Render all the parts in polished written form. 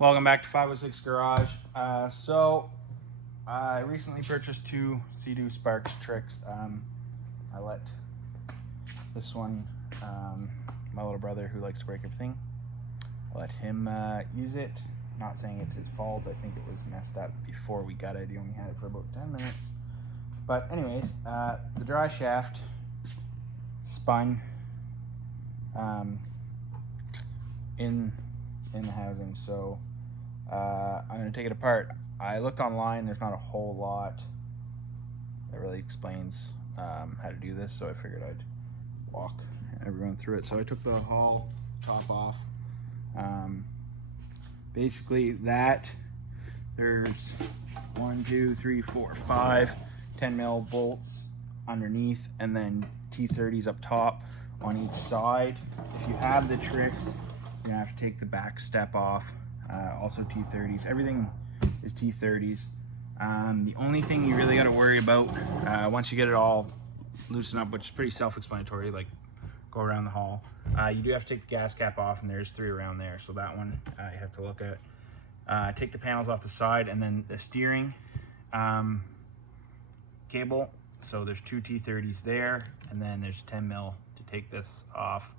Welcome back to 506 Garage. So I recently purchased two Seadoo Spark Trixx. I let this one, my little brother who likes to break everything, I let him use it. Not saying it's his fault. I think it was messed up before we got it. He only had it for about 10 minutes. But anyways, the dry shaft spun in the housing, so I'm going to take it apart. I looked online, there's not a whole lot that really explains how to do this, so I figured I'd walk everyone through it. So I took the hull top off. Basically there's 1, 2, 3, 4, 5 10 mil bolts underneath, and then T30s up top on each side. If you have the Trixx, you're gonna have to take the back step off. Also T30s, everything is T30s. The only thing you really got to worry about once you get it all loosened up, which is pretty self-explanatory, like go around the hull, you do have to take the gas cap off, and there's 3 around there, so that one you have to look at. Take the panels off the side, and then the steering cable. So there's 2 T30s there, and then there's 10 mil to take this off,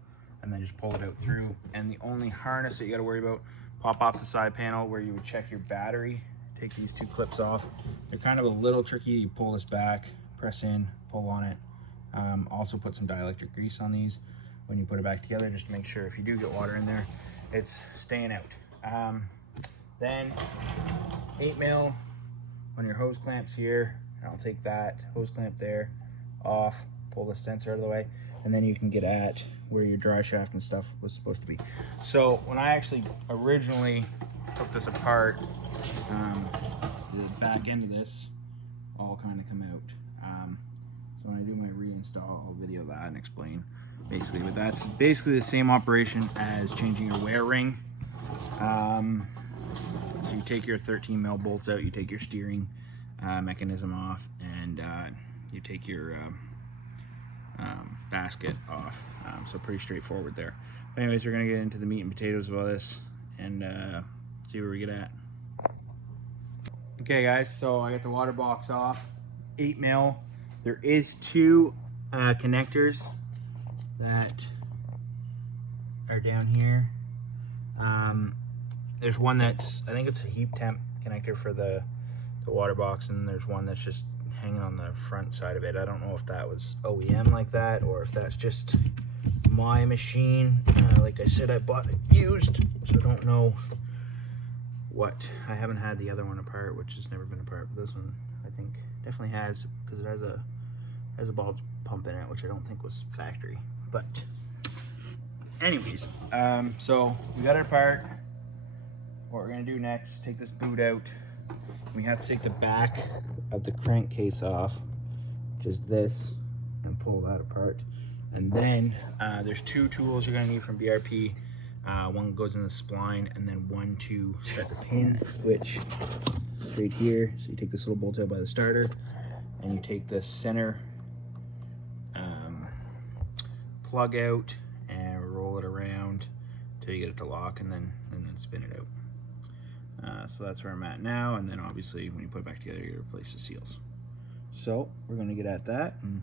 and then just pull it out through. And the only harness that you got to worry about, pop off the side panel where you would check your battery. Take these 2 clips off. They're kind of a little tricky. You pull this back, press in, pull on it. Also put some dielectric grease on these when you put it back together, just to make sure if you do get water in there, it's staying out. Then 8 mil on your hose clamps here. I'll take that hose clamp there off, pull the sensor out of the way, and then you can get at where your dry shaft and stuff was supposed to be. So when I actually originally took this apart, the back end of this all kind of come out. So when I do my reinstall, I'll video that and explain basically, but that's basically the same operation as changing your wear ring. So you take your 13 mil bolts out, you take your steering mechanism off, and you take your basket off. So pretty straightforward there. But anyways, we're gonna get into the meat and potatoes of all this and see where we get at. Okay guys, so I got the water box off, 8 mil. There is 2 connectors that are down here. There's one that's, I think it's a heat temp connector for the water box, and there's one that's just hanging on the front side of it. I don't know if that was OEM like that, or if that's just my machine. Like I said, I bought it used, so I don't know what. I haven't had the other one apart, which has never been apart, but this one I think definitely has, because it has a ball pump in it, which I don't think was factory. But anyways, so we got it apart. What we're gonna do next, take this boot out. We have to take the back of the crankcase off, which is this, and pull that apart. And then there's 2 tools you're gonna need from BRP. One goes in the spline, and then one to set the pin, which is right here. So you take this little bolt out by the starter, and you take the center plug out and roll it around till you get it to lock, and then spin it out. So that's where I'm at now, and then obviously when you put it back together, you replace the seals. So we're gonna get at that and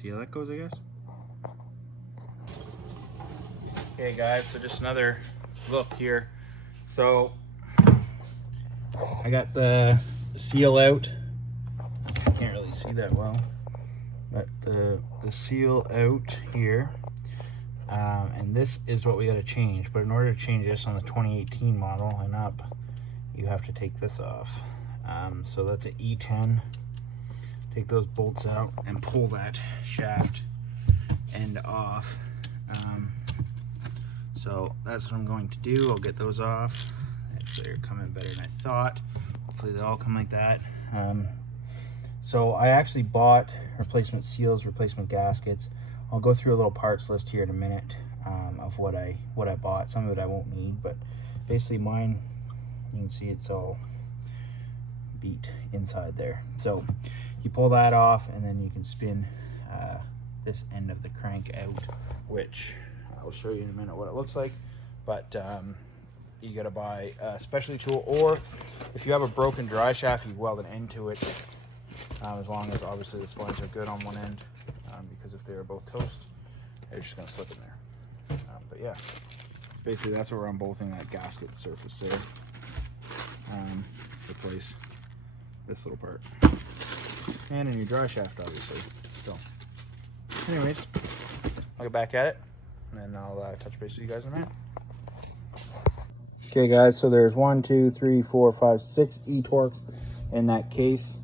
see how that goes, I guess. Okay guys, so just another look here. So I got the seal out. I can't really see that well, but the seal out here. And this is what we got to change, but in order to change this on the 2018 model and up, you have to take this off. So that's an E10. Take those bolts out and pull that shaft end off. So that's what I'm going to do. I'll get those off. Actually, they're coming better than I thought. Hopefully they all come like that. So I actually bought replacement seals, replacement gaskets. I'll go through a little parts list here in a minute of what I bought. Some of it I won't need, but basically mine, you can see it's all beat inside there. So you pull that off, and then you can spin this end of the crank out, which I'll show you in a minute what it looks like. But you gotta buy a specialty tool, or if you have a broken dry shaft, you weld an end to it, as long as obviously the splines are good on one end, because if they're both toast, they're just gonna slip in there. But yeah, basically that's what we're unbolting, that gasket surface there. Replace this little part, and a new dry shaft obviously. So anyways, I'll get back at it, and then I'll touch base with you guys in a minute. Okay guys, so there's 1, 2, 3, 4, 5, 6 E-Torx in that case.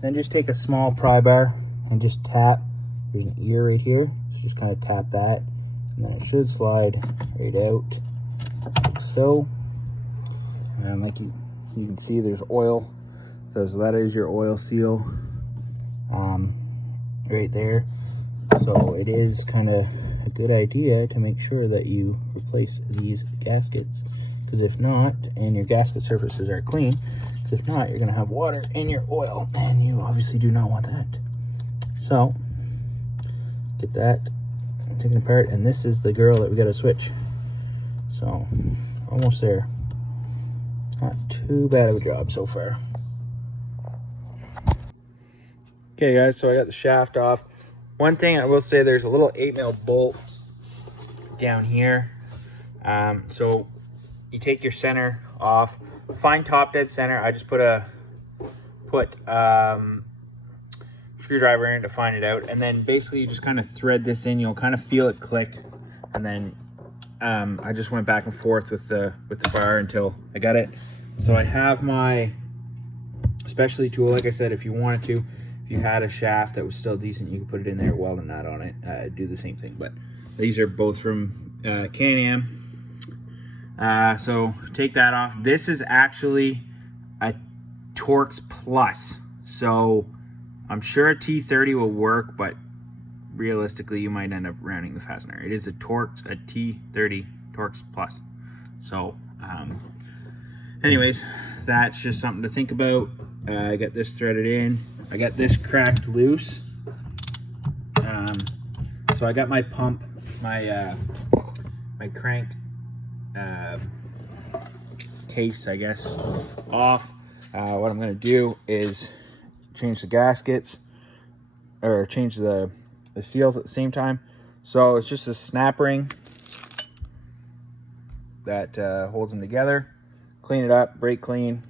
Then just take a small pry bar and just tap. There's an ear right here, so just kind of tap that, and then it should slide right out like so. And like you can see, there's oil, so that is your oil seal right there. So it is kind of a good idea to make sure that you replace these gaskets, because if not, and your gasket surfaces are clean, because if not, you're going to have water in your oil, and you obviously do not want that. So get that taken apart, and this is the girl that we got to switch. So almost there. Not too bad of a job so far. Okay guys, so I got the shaft off. One thing I will say, there's a little 8mm bolt down here. So you take your center off, find top dead center. I just put screwdriver in to find it out, and then basically you just kind of thread this in. You'll kind of feel it click, and then I just went back and forth with the bar until I got it. So I have my specialty tool. Like I said, if you wanted to, if you had a shaft that was still decent, you could put it in there, weld a nut on it, do the same thing. But these are both from Can-Am. So take that off. This is actually a Torx Plus, so I'm sure a T30 will work, but realistically you might end up rounding the fastener. It is a T30 Torx Plus. So anyways, that's just something to think about. I got this threaded in. I got this cracked loose. So I got my pump, my crank case, I guess, off. What I'm going to do is change the gaskets, or change the seals at the same time. So it's just a snap ring that holds them together. Clean it up, brake clean,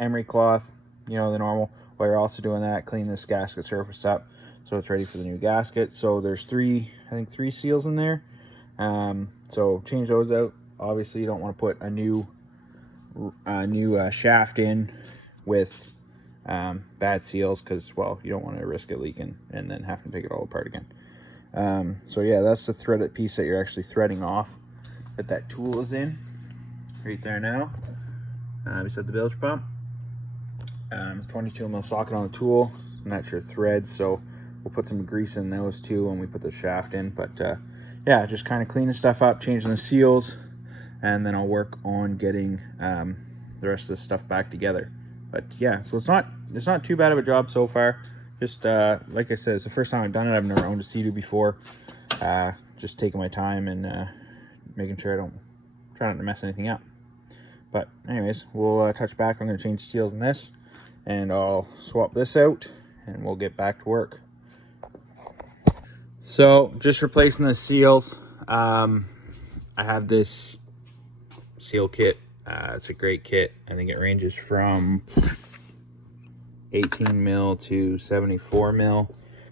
emery cloth, you know, the normal. While you're also doing that, clean this gasket surface up so it's ready for the new gasket. So there's I think three seals in there. So change those out. Obviously you don't want to put a new shaft in with bad seals, because, well, you don't want to risk it leaking and then having to take it all apart again. So yeah, that's the threaded piece that you're actually threading off, that tool is in right there now, beside the bilge pump. 22mm socket on the tool, and that's your thread. So we'll put some grease in those too when we put the shaft in. But yeah, just kind of cleaning stuff up, changing the seals, and then I'll work on getting the rest of this stuff back together. But yeah, so it's not too bad of a job so far. Just like I said, it's the first time I've done it. I've never owned a Seadoo before. Just taking my time and making sure I don't try not to mess anything up. But anyways, we'll touch back. I'm going to change seals in this, and I'll swap this out, and we'll get back to work. So just replacing the seals. I have this seal kit. It's a great kit. I think it ranges from 18mm to 74mm,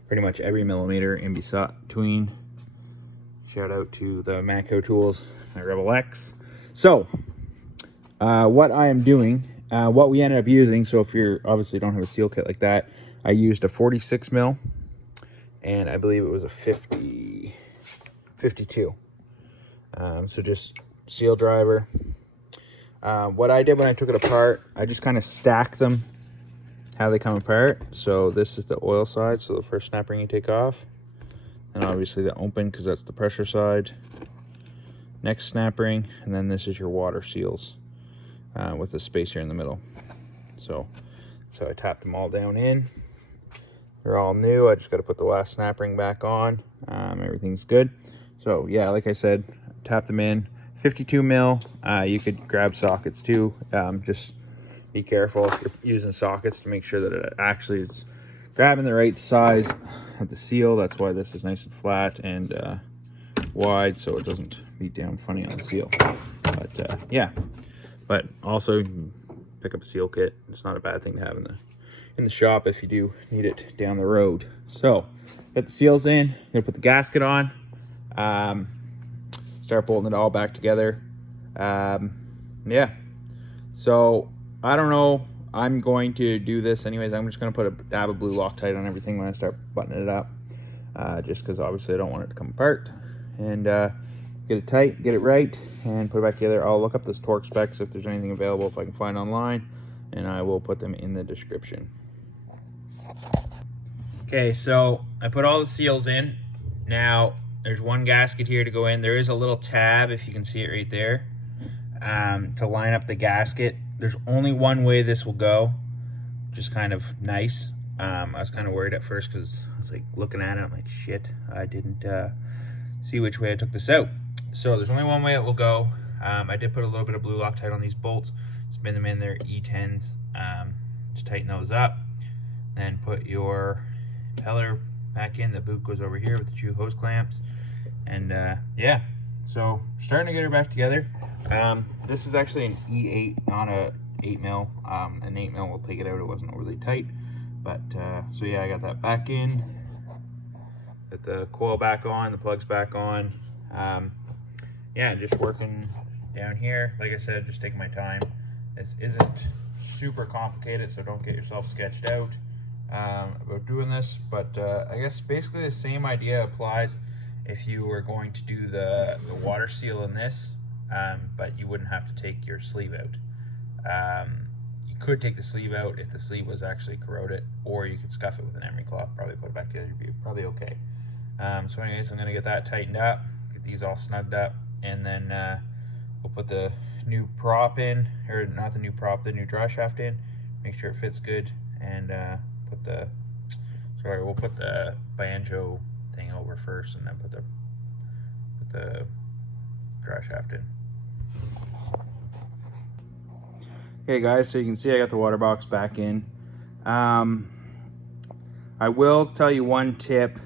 pretty much every millimeter in between. Shout out to the Matco tools, my Rebel X. So what I am doing, what we ended up using, so if you're obviously don't have a seal kit like that, I used a 46mm, and I believe it was a 52. So just seal driver. What I did when I took it apart, I just kind of stacked them how they come apart. So this is the oil side, so the first snap ring you take off, and obviously the open, because that's the pressure side. Next snap ring, and then this is your water seals with the spacer in the middle. So I tapped them all down in. They're all new. I just got to put the last snap ring back on. Everything's good. So yeah, like I said, tap them in. 52 mil. You could grab sockets too. Just be careful if you're using sockets to make sure that it actually is grabbing the right size at the seal. That's why this is nice and flat and wide, so it doesn't beat down funny on the seal. But yeah, but also you can pick up a seal kit. It's not a bad thing to have in the shop if you do need it down the road. So got the seals in, gonna put the gasket on, start bolting it all back together. Yeah, so I don't know, I'm going to do this anyways. I'm just gonna put a dab of blue Loctite on everything when I start buttoning it up, just because obviously I don't want it to come apart. And get it tight, get it right, and put it back together. I'll look up this torque specs if there's anything available, if I can find online, and I will put them in the description. Okay, so I put all the seals in. Now there's one gasket here to go in. There is a little tab, if you can see it right there, to line up the gasket. There's only one way this will go, which is kind of nice. I was kind of worried at first because I was like looking at it, I'm like, shit, I didn't see which way I took this out. So there's only one way it will go. I did put a little bit of blue Loctite on these bolts, spin them in, their E10s, just tighten those up. Then put your impeller back in. The boot goes over here with the two hose clamps. And yeah, so starting to get her back together. This is actually an E8, not a 8 mil. An 8 mil will take it out. It wasn't overly tight. But so yeah, I got that back in. Got the coil back on, the plugs back on. Yeah, just working down here. Like I said, just taking my time. This isn't super complicated, so don't get yourself sketched out about doing this. But I guess basically the same idea applies if you were going to do the water seal in this, but you wouldn't have to take your sleeve out. You could take the sleeve out if the sleeve was actually corroded, or you could scuff it with an emery cloth, probably put it back together, you'd be probably okay. So anyways, I'm going to get that tightened up, get these all snugged up, and then we'll put the new prop in, or not the new prop, the new draw shaft in, make sure it fits good, and we'll put the banjo thing over first, and then put the draw shaft in. Okay guys, so you can see I got the water box back in. I will tell you one tip.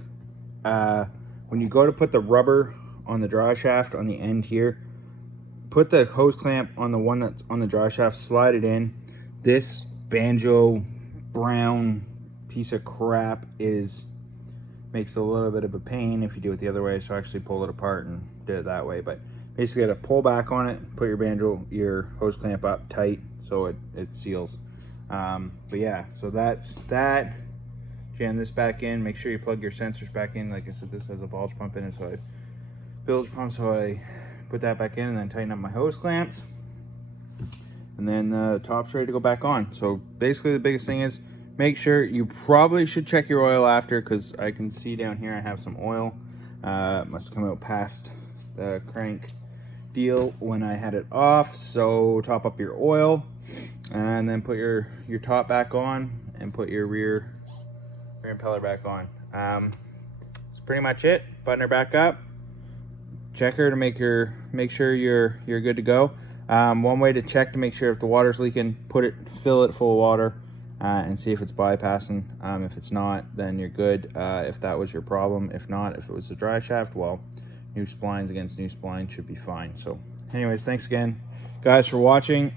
When you go to put the rubber on the draw shaft on the end here, put the hose clamp on the one that's on the draw shaft, slide it in. This banjo brown piece of crap makes a little bit of a pain if you do it the other way, so I actually pulled it apart and did it that way. But basically, you gotta pull back on it, put your hose clamp up tight so it seals. But yeah, so that's that. Jam this back in, make sure you plug your sensors back in. Like I said, this has a bulge pump in it, so I put that back in and then tighten up my hose clamps, and then the top's ready to go back on. So basically the biggest thing is make sure you probably should check your oil after, because I can see down here I have some oil. It must come out past the crank deal when I had it off. So top up your oil and then put your top back on and put your rear impeller back on. That's pretty much it. Button her back up, check her to make sure you're good to go. One way to check to make sure if the water's leaking, fill it full of water and see if it's bypassing. If it's not, then you're good. If that was your problem. If not, if it was the dry shaft, well, new splines against new splines should be fine. So anyways, thanks again guys for watching.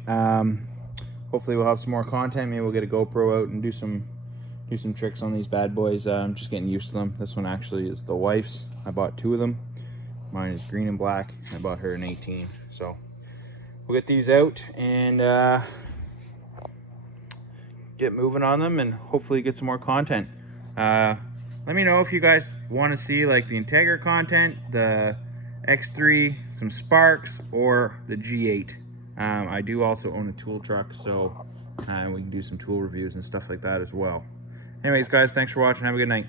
Hopefully we'll have some more content. Maybe we'll get a GoPro out and do some tricks on these bad boys. I'm just getting used to them. This one actually is the wife's. I bought two of them. Mine is green and black. I bought her an 18. So we'll get these out and get moving on them, and hopefully get some more content. Let me know if you guys want to see like the Integra content, the X3, some Sparks, or the G8. I do also own a tool truck, so we can do some tool reviews and stuff like that as well. Anyways guys, thanks for watching. Have a good night.